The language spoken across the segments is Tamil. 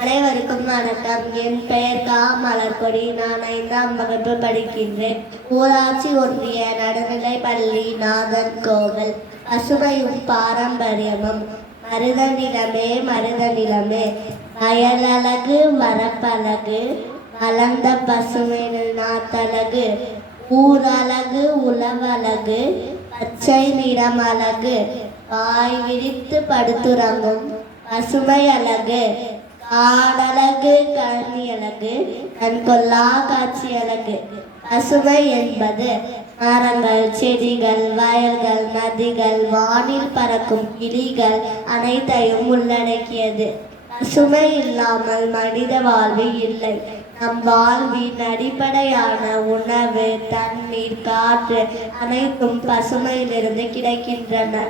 அனைவருக்கும் வணக்கம். என் பெயர் கா மலர்கொடி. நான் 5ஆம் வகுப்பு படிக்கின்றேன். ஊராட்சி ஒன்றிய நடுநிலைப் பள்ளி நாதன்கோவில். பசுமையும் பாரம்பரியமும். மருத நிலமே மருத நிலமே, வயலழகு வரப்பழகு, வளர்ந்த பசுமை நாத்தழகு, ஊரழகு உளவழகு, பச்சை நிறமழகு, வாய் விரித்து படுத்துறங்கும் பசுமை அழகு, காடழகு கழனி அழகு, கண்கொள்ளா காட்சி அழகு. பசுமை என்பது மரங்கள், செடிகள், வயல்கள், நதிகள், வானில் பறக்கும் கிளிகள் அனைத்தையும் உள்ளடக்கியது. பசுமை இல்லாமல் மனித வாழ்வு இல்லை. நம் வாழ்வின் அடிப்படையான உணவு, தண்ணீர், காற்று அனைத்தும் பசுமையிலிருந்து கிடைக்கின்றன.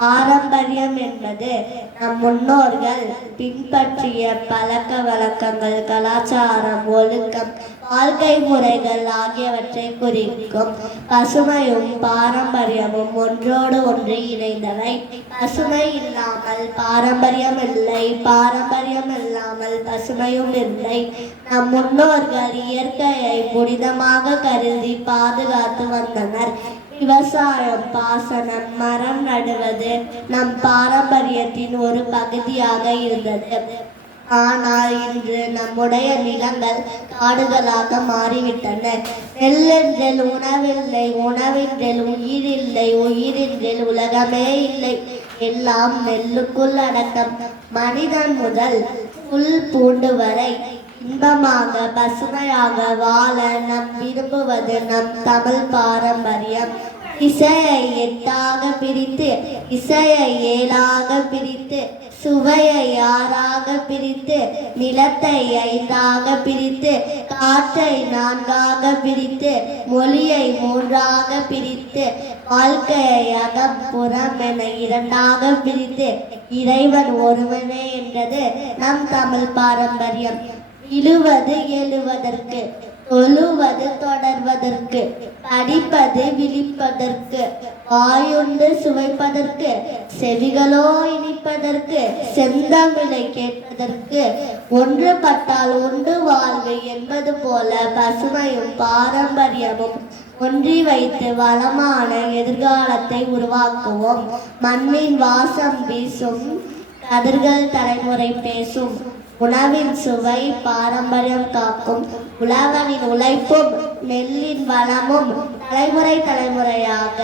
பாரம்பரியம் என்பது நம் முன்னோர்கள் பின்பற்றிய பழக்க வழக்கங்கள், கலாச்சாரம், ஒழுக்கம், வாழ்க்கை முறைகள் ஆகியவற்றை குறிக்கும். பசுமையும் பாரம்பரியமும் ஒன்றோடு ஒன்று இணைந்தவை. பசுமை இல்லாமல் பாரம்பரியம் இல்லை, பாரம்பரியம் இல்லாமல் பசுமையும் இல்லை. நம் முன்னோர்கள் இயற்கையை புனிதமாக கருதி பாதுகாத்து வந்தனர். விவசாயம், பாசனம், மரம் நடுவது நம் பாரம்பரியத்தின் ஒரு பகுதியாக இருந்தது. ஆனால் இன்று நம்முடைய நிலங்கள் காடுகளாக மாறிவிட்டன. நெல்லென்றில் உணவில்லை, உணவின்றில் உயிரில்லை, உயிரின்றில் உலகமே இல்லை. எல்லாம் நெல்லுக்குள் அடக்கம். மனிதன் முதல் புல் பூண்டு வரை இன்பமாக பசுமையாக வாழ நாம் விரும்புவது நம் தமிழ் பாரம்பரியம். இசையை 8ஆக பிரித்து, இசையை 7ஆக பிரித்து, சுவையை 6ஆக பிரித்து, நிலத்தை 5ஆக பிரித்து, காற்றை 4ஆக பிரித்து, மொழியை 3ஆக பிரித்து, வாழ்க்கையை அகம் புறம் என 2ஆக பிரித்து, இறைவன் ஒருவனே என்றது நம் தமிழ் பாரம்பரியம். இழுவது எழுவதற்கு, தொழுவது தொடர்வதற்கு, படிப்பது விழிப்பதற்கு, வாயுண்டு சுவைப்பதற்கு, செவிகளோ இனிப்பதற்கு, செந்தமிழை கேட்பதற்கு, ஒன்றுபட்டால் ஒன்று வாழ்வு என்பது போல பசுமையும் பாரம்பரியமும் ஒன்றி வைத்து வளமான எதிர்காலத்தை உருவாக்குவோம். மண்ணின் வாசம் வீசும், கதிர்கள் தலைமுறை பேசும், உணவின் சுவை பாரம்பரியம் காக்கும், உழவனின் உழைப்பும் நெல்லின் வளமும் தலைமுறை தலைமுறையாக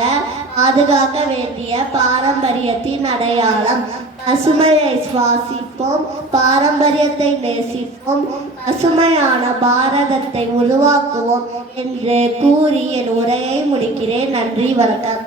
பாதுகாக்க வேண்டிய பாரம்பரியத்தின் அடையாளம். பசுமையை சுவாசிப்போம், பாரம்பரியத்தை நேசிப்போம், பசுமையான பாரதத்தை உருவாக்குவோம் என்று கூறி என் உரையை முடிக்கிறேன். நன்றி, வணக்கம்.